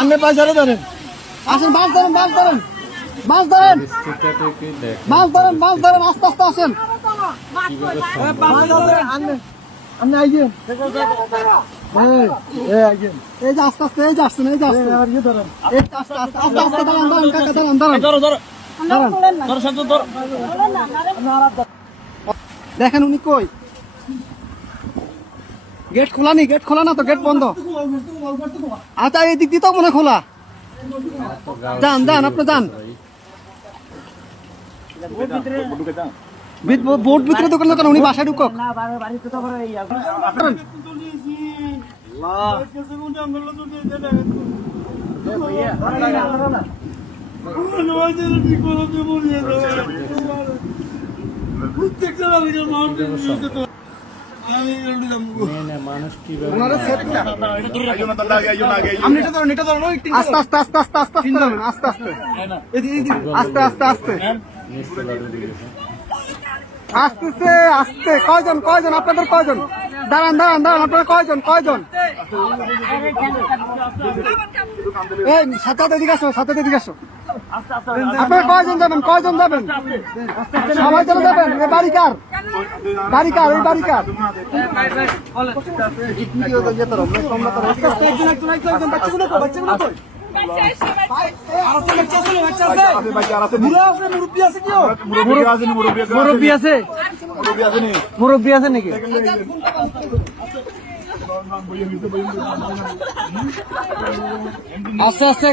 আপনি পয়সাটা ধরেন। আসেন মাছ ধরেন মাছ ধরেন। মাছ ধরেন। মাছ ধরেন মাছ ধরেন আস্তে আস্তে আসেন। আপনি আইছেন এই যে আস্তে আস্তে এই যে আসছেন এই যে আসছেন। আস্তে আস্তে আস্তে আস্তে দাঁড়ান দাঁড়ান কাকা দাঁড়ান দাঁড়ান ধরো ধরো। দাঁড়ান ধরো শান্ত ধরো। দেখেন উনি কই? গেট খোলা নি? গেট খোলা না তো? গেট বন্ধ। আচ্ছা এই দিক দিয়ে তো মনে খোলা। যান যান, আপনি যান। বোট ভিতরে দোকান দোকান উনি বাসায় ঢুকক। আপনি আস্তে আস্তে আস্তে আস্তে আস্তে আস্তে আস্তে আস্তে। আস্তে আস্তে। আস্তে আসতেছে আসতে কয়জন কয়জন? আপনাদের কয়জন? দাঁড়ান দাঁড়ান দাঁড়ান আপনারা কয়জন কয়জন? এই সাথে এদিকে আসো সাথে এদিকে আসো। আপনারা কয়জন যাবেন? কয়জন যাবেন? সবাই চলে যাবেন? বাড়ি কার? বাড়ি কার এই বাড়ি কার মুরব্বী আছে। নাকি আস্তে আস্তে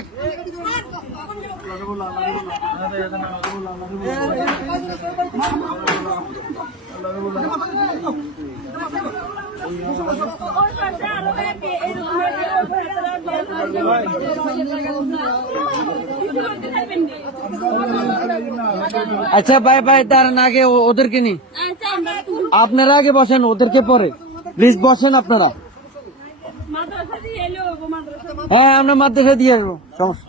আচ্ছা বাই বাই দাঁড়ান আগে ও- ওদেরকে নি আপনারা আগে বসেন ওদেরকে পরে প্লিজ বসেন আপনারা মাদ্রাসা দিয়ে এলো মাদ্রাসা হ্যাঁ আমরা মাদ্রাসা দিয়ে আসবো সমস্যা